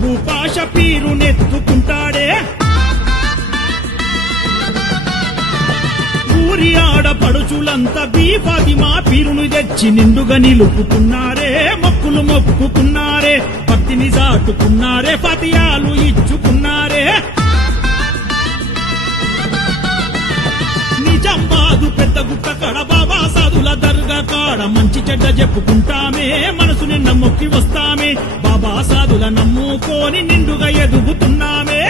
మెహబూ పాష పీరు నెత్తుకుంటాడే ఊరి ఆడపడుచులంతా బీఫాతిమా పీరును తెచ్చి నిండుగా నిలుపుకున్నారే మొక్కులు మొక్కుకున్నారే భక్తిని చాటుకున్నారే ఫతియాలు ఇచ్చుకున్నారే నిజామాబాదు పెద్ద గుట్ట కాడ బాబా సాధుల దర్గా కాడ మంచి చెడ్డ చెప్పుకుంటామే మనసు నిన్న మొక్కి వస్తామే బాబా సాధుల నమ్ముకొని నిండుగా ఎదుగుతున్నామే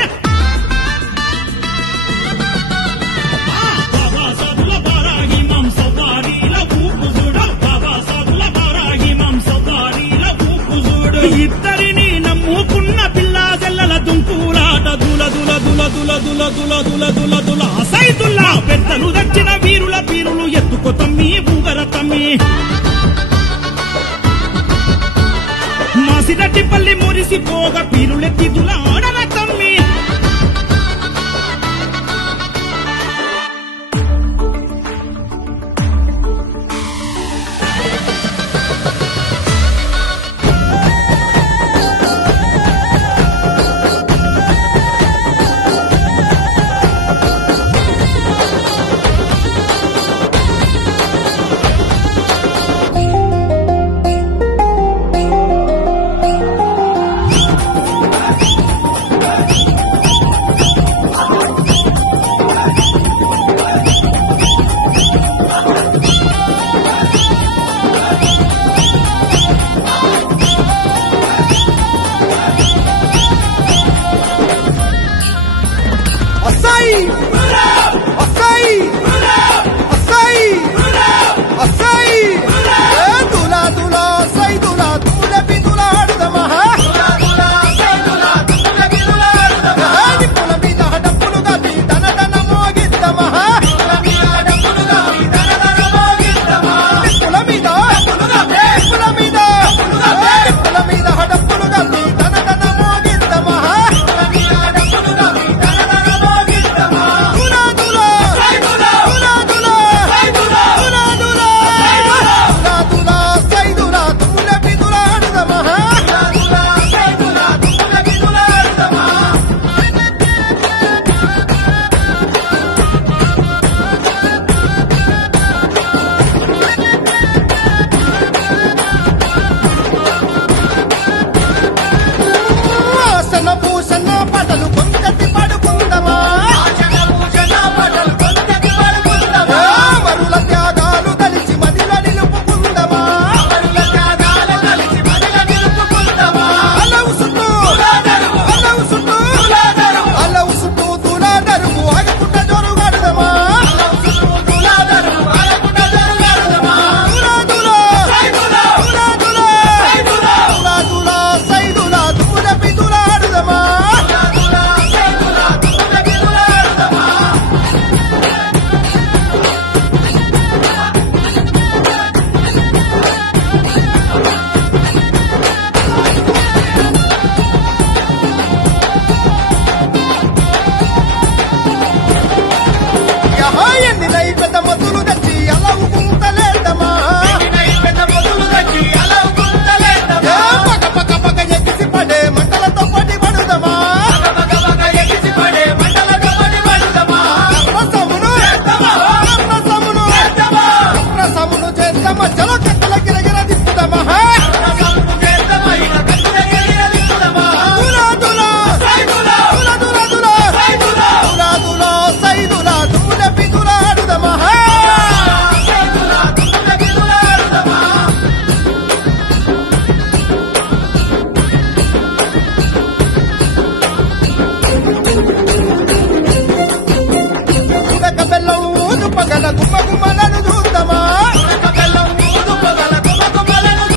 బాబా సాధుల బారాగి మాంసవారీల ఊపు చూడ బాబా సాధుల బారాగి మాంసవారీల ఊపు చూడు ఇద్దరిని నమ్ముకున్న పిల్లా జల్లల దుంకులాట దుల దుల దుల దుల దుల దుల దుల దుల దుల సైదుల్లా పెద్దలు దచ్చిన వీరుల పీరులు ఎత్తుకో తమ్మి బుగర తమ్మి మాసిరెడ్డిపల్లి మురిసిపోగ పీరులెత్తి దుల ఆడర తమ్మి పాటలు కొంచెం